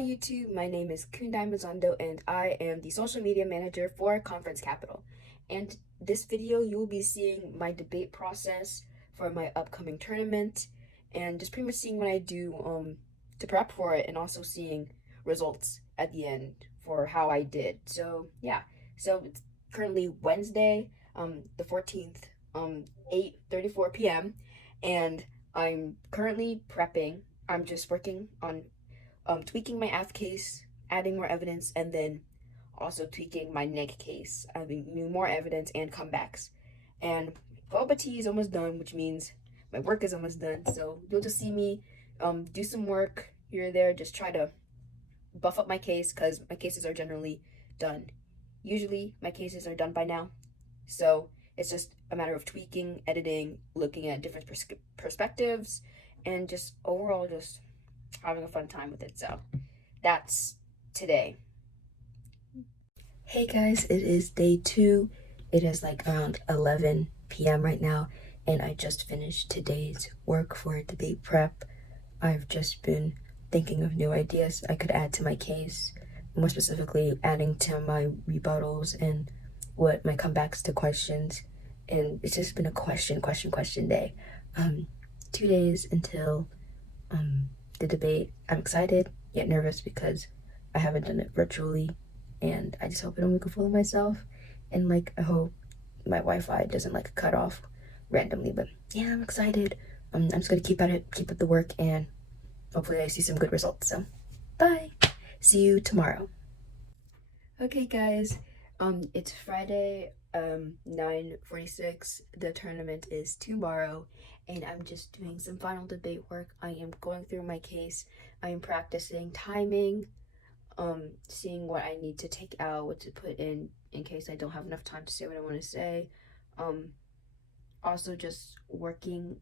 Hi YouTube, my name is Kundayi Mazando and I am the social media manager for Conference Capital. And this video you will be seeing my debate process for my upcoming tournament and just pretty much seeing what I do to prep for it and also seeing results at the end for how I did. So yeah, so it's currently Wednesday, the 14th, 8:34 p.m. and I'm currently prepping. I'm just working on tweaking my AF case, adding more evidence, and then also tweaking my neg case, adding more evidence and comebacks. And boba tea is almost done, which means my work is almost done. So you'll just see me do some work here and there, just try to buff up my case because my cases are generally done. Usually my cases are done by now. So it's just a matter of tweaking, editing, looking at different perspectives, and just overall just having a fun time with it. So that's today. Hey guys, it is day 2. It is like around 11 p.m. right now, and I just finished today's work for debate prep. I've just been thinking of new ideas I could add to my case, more specifically adding to my rebuttals and what my comebacks to questions. And it's just been a question day. 2 days until the debate. I'm excited yet nervous because I haven't done it virtually, and I just hope I don't make a fool of myself, and like I hope my Wi-Fi doesn't like cut off randomly. But yeah, I'm excited. I'm just gonna keep at it, keep up the work, and hopefully I see some good results. So bye, see you tomorrow. Okay guys, it's Friday, 9:46. The tournament is tomorrow, and I'm just doing some final debate work. I am going through my case. I am practicing timing, seeing what I need to take out, what to put in case I don't have enough time to say what I want to say. Also just working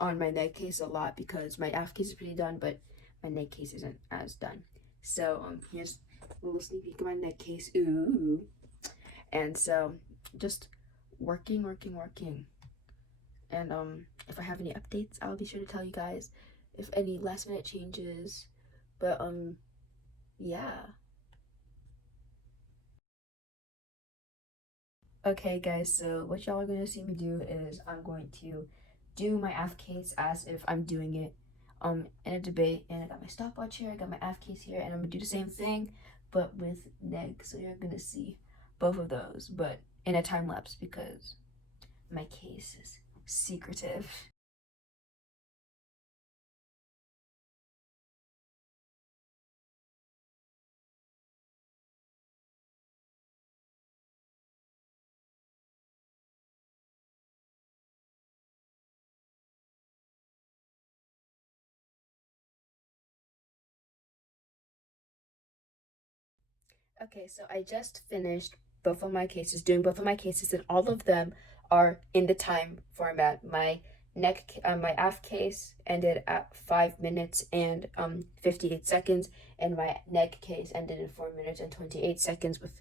on my neg case a lot because my AF case is pretty done, but my neg case isn't as done. So here's a little sneak peek of my neg case. Ooh. And so just working. And if I have any updates, I'll be sure to tell you guys. If any last minute changes. But yeah. Okay guys, so what y'all are gonna see me do is I'm going to do my AF case as if I'm doing it in a debate, and I got my stopwatch here, I got my AF case here, and I'm gonna do the same thing but with neg. So you're gonna see both of those, but in a time lapse because my case is secretive. Okay, so I just finished both of my cases, doing both of my cases, and all of them are in the time format. My AF case ended at 5 minutes and 58 seconds, and my neg case ended in 4 minutes and 28 seconds with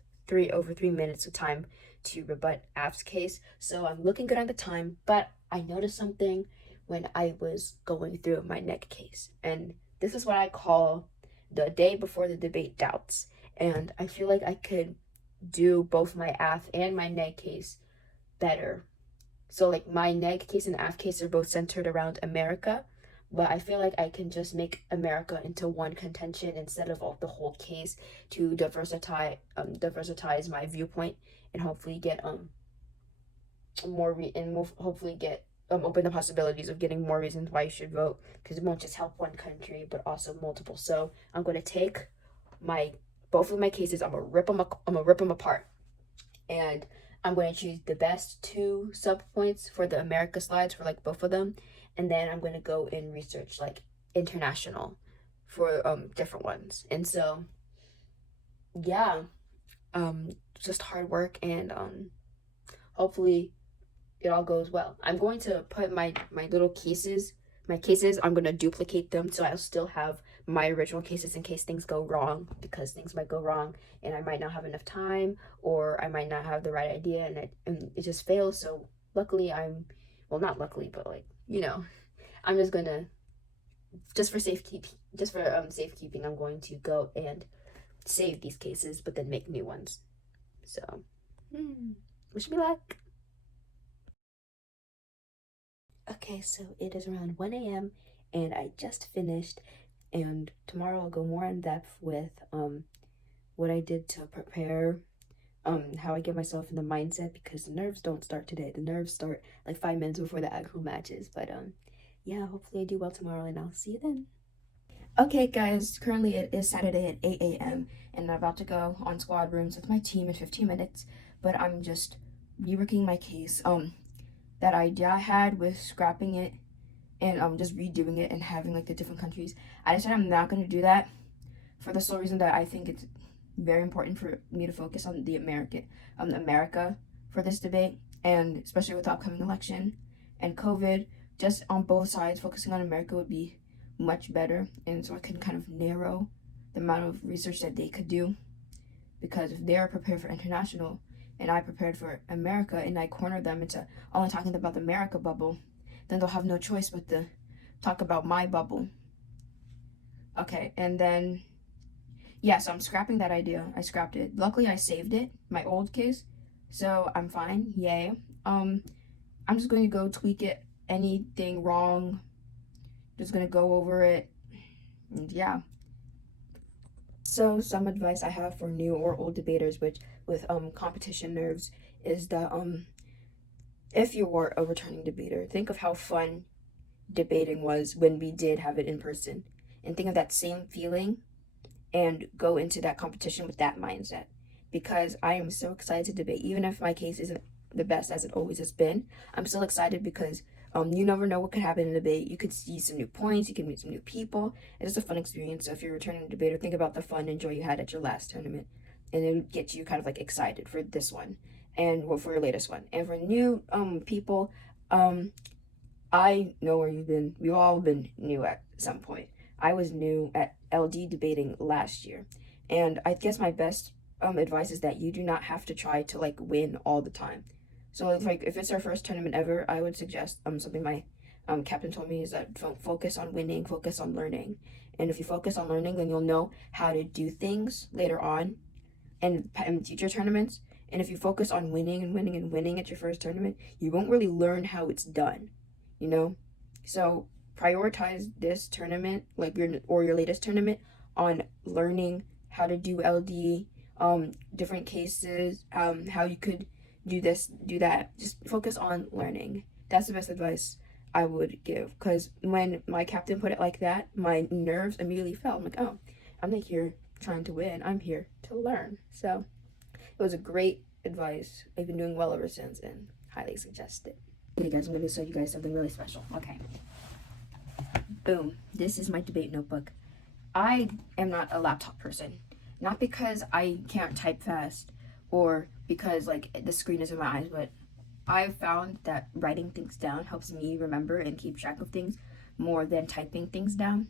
over 3 minutes of time to rebut AF's case. So I'm looking good on the time, but I noticed something when I was going through my neg case, and this is what I call the day before the debate doubts. And I feel like I could do both my AF and my neg case better. So like my neg case and AF case are both centered around America, but I feel like I can just make America into one contention instead of the whole case to diversitize my viewpoint and hopefully get hopefully get open the possibilities of getting more reasons why you should vote, because it won't just help one country but also multiple. So I'm going to take my both of my cases, I'm gonna rip them apart, and I'm going to choose the best 2 sub points for the America slides for like both of them, and then I'm going to go and research like international for different ones. And so yeah, just hard work, and hopefully it all goes well. I'm going to put my little cases, I'm going to duplicate them so I'll still have my original cases in case things go wrong, because things might go wrong and I might not have enough time, or I might not have the right idea and it just fails. So luckily well, not luckily, but like, I'm just gonna just for safekeeping, I'm going to go and save these cases, but then make new ones. So, wish me luck. Okay, so it is around 1 a.m. and I just finished, and tomorrow I'll go more in depth with what I did to prepare, how I get myself in the mindset, because the nerves don't start today. The nerves start like 5 minutes before the actual matches. But yeah, hopefully I do well tomorrow, and I'll see you then. Okay, guys, currently it is Saturday at 8 a.m. and I'm about to go on squad rooms with my team in 15 minutes. But I'm just reworking my case. That idea I had with scrapping it and just redoing it and having like the different countries. I decided I'm not gonna do that for the sole reason that I think it's very important for me to focus on America for this debate, and especially with the upcoming election and COVID, just on both sides, focusing on America would be much better. And so I can kind of narrow the amount of research that they could do, because if they're prepared for international and I prepared for America and I corner them into only talking about the America bubble, then they'll have no choice but to talk about my bubble. Okay, and then yeah, so I'm scrapping that idea. I scrapped it. Luckily I saved it, my old case, so I'm fine. Yay. I'm just going to go tweak it. Anything wrong, just gonna go over it. And yeah. So some advice I have for new or old debaters, which with competition nerves, is that if you were a returning debater, think of how fun debating was when we did have it in person, and think of that same feeling and go into that competition with that mindset, because I am so excited to debate. Even if my case isn't the best as it always has been, I'm still excited because you never know what could happen in a debate. You could see some new points, you can meet some new people. It's just a fun experience. So if you're a returning debater, think about the fun and joy you had at your last tournament, and it'll get you kind of like excited for this one and for your latest one. And for new people, I know where you've been. We've all been new at some point. I was new at LD debating last year, and I guess my best advice is that you do not have to try to like win all the time. So if it's our first tournament ever, I would suggest something my captain told me is that focus on winning, focus on learning, and if you focus on learning, then you'll know how to do things later on and in future tournaments. And if you focus on winning and winning and winning at your first tournament, you won't really learn how it's done, you know? So prioritize this tournament, like your latest tournament, on learning how to do LD, different cases, how you could do this, do that. Just focus on learning. That's the best advice I would give. Because when my captain put it like that, my nerves immediately fell. I'm like, oh, I'm not here trying to win. I'm here to learn. So it was a great advice. I've been doing well ever since and highly suggest it. Okay guys, I'm going to show you guys something really special. Okay. Boom. This is my debate notebook. I am not a laptop person. Not because I can't type fast or because like the screen is in my eyes, but I've found that writing things down helps me remember and keep track of things more than typing things down.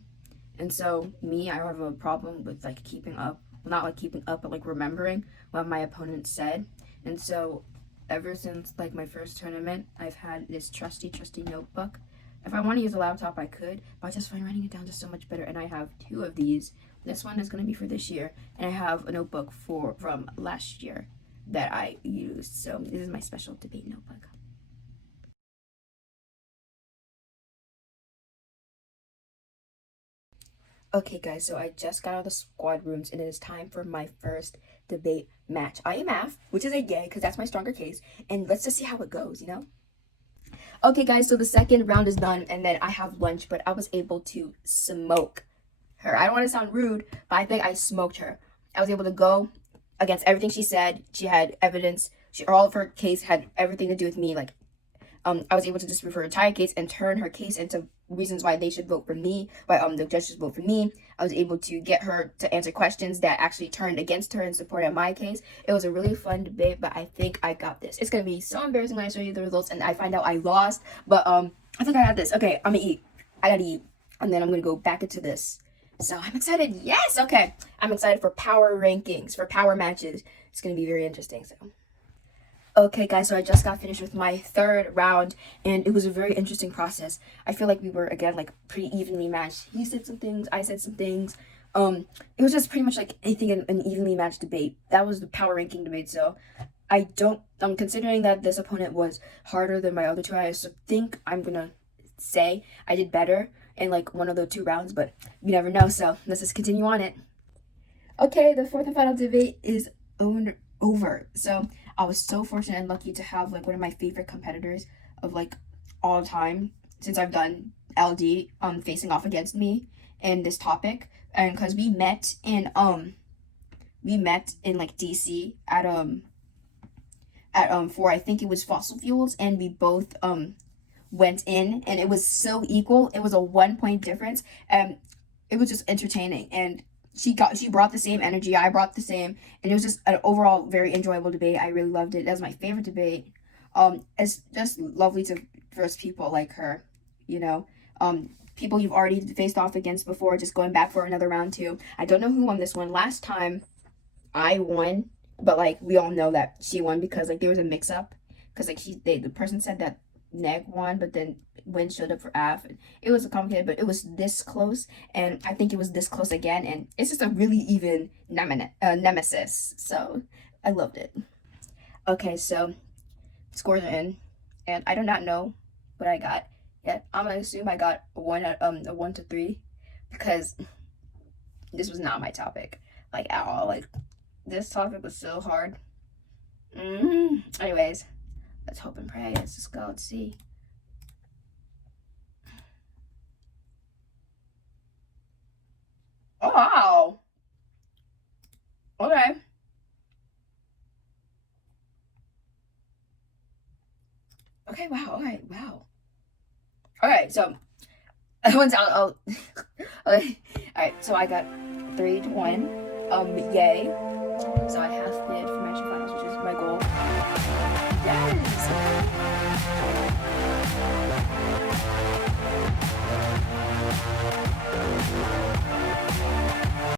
And so I have a problem with like keeping up, not like keeping up, but like remembering what my opponent said. And so ever since like my first tournament, I've had this trusty notebook. If I want to use a laptop, I could, but I just find writing it down just so much better. And I have two of these. This one is going to be for this year, and I have a notebook from last year that I used. So this is my special debate notebook. Okay guys, so I just got out of the squad rooms and it is time for my first debate match. I am AF, which is a yay because that's my stronger case, and let's just see how it goes, you know? Okay guys, so the second round is done and then I have lunch, but I was able to smoke her. I don't want to sound rude, but I think I smoked her. I was able to go against everything she said. She had evidence. All of her case had everything to do with me. Like, I was able to disprove her entire case and turn her case into reasons why they should vote for me, why the judges vote for me. I was able to get her to answer questions that actually turned against her and supported my case. It was a really fun debate, but I think I got this. It's gonna be so embarrassing when I show you the results and I find out I lost, but I think I got this. Okay, I'm gonna eat. I gotta eat, and then I'm gonna go back into this. So I'm excited. Yes, okay. I'm excited for power rankings, for power matches. It's gonna be very interesting. So. Okay, guys, so I just got finished with my third round, and it was a very interesting process. I feel like we were, again, like, pretty evenly matched. He said some things, I said some things. It was just pretty much like, I think, an evenly matched debate. That was the power ranking debate, so considering that this opponent was harder than my other two, I think I'm gonna say I did better in, like, one of the 2 rounds, but you never know, so let's just continue on it. Okay, the fourth and final debate is over. So I was so fortunate and lucky to have, like, one of my favorite competitors of, like, all time since I've done LD facing off against me in this topic. And because we met in, like, DC at for, I think it was fossil fuels, and we both went in, and it was so equal. It was a 1 point difference, and it was just entertaining. And she brought the same energy, I brought the same, and it was just an overall very enjoyable debate. I really loved it. That was my favorite debate. It's just lovely to verse people like her, you know, people you've already faced off against before, just going back for another round too. I don't know who won this one. Last time I won, but, like, we all know that she won because, like, there was a mix-up, because, like, the person said that Neg won, but then Win showed up for Af. It was complicated, but it was this close, and I think it was this close again, and it's just a really even nemesis, so I loved it. Okay, so scores are in, and I do not know what I got yet. I'm gonna assume I got a 1 to 3, because this was not my topic, like, at all. Like, this topic was so hard. Anyways, let's hope and pray. Let's just go and see. Oh, wow. Okay. Okay, wow. Okay, wow. Alright, so everyone's out. Oh, okay. Alright, so I got 3 to 1. Yay. So I have bid for match finals, which is my goal. Yes.